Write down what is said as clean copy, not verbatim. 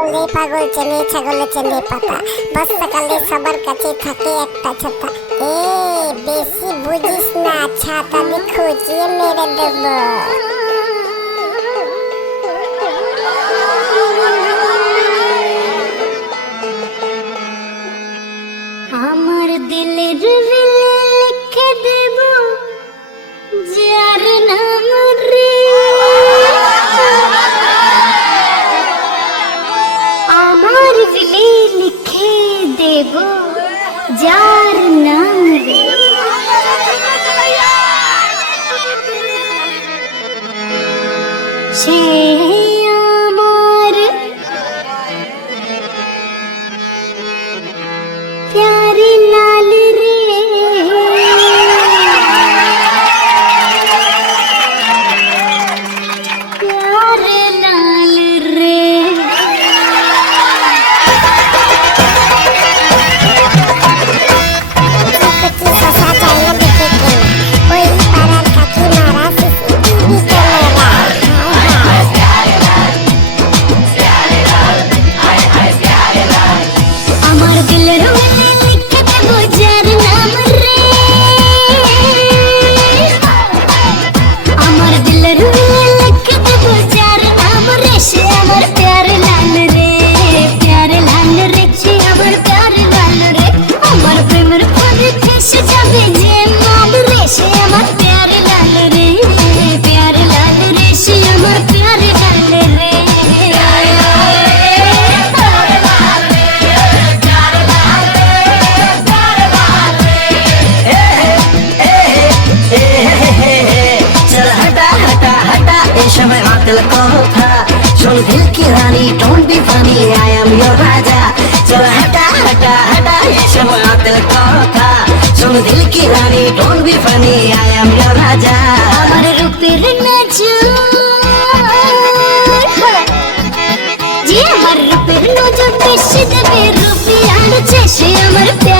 বলে পাগল চেনে ছাগলে চেনে পাতা, বর্ষাকালে সবার কাছে থাকে একটা ছাতা। এ বেশি বুঝিস না, ছাতা দিয়ে খুঁচিয়ে মেরে দেবো। আমার দিলের লিখে দেব যার নাম রে, আমার দিলে লিখে দেব যার নাম রে। সে আমার प्यारे लाल रे, प्यारे लाल रे। कुछ ससा चाहिए देखे के ना, कोई पारार काकी मारा सीसीटीवी कैमरा। আমার দিলের লিখে দেব যার নাম রে, আমার দিলের লিখে দেব যার নাম রে। সে আমার প্যারে লাল রে, প্যারে লাল রে, সে আমার প্যারে লাল রে। আমার প্রেমের পরে ফেসে যাবে যে নাম রে, সে আমার প্যারে লাল রে, প্যারে লাল রে, সে আমার প্যারে লাল রে। समय मातल कोथा सुन दिल की रानी don't be funny I am your raja. चल हटा हटा हटा ये समय मातल कोथा सुन दिल की रानी don't be funny I am your raja. আমার রূপের নজর, যে আমার রূপের নজর বেশি দেবে রূপে আর সে আমার প্যার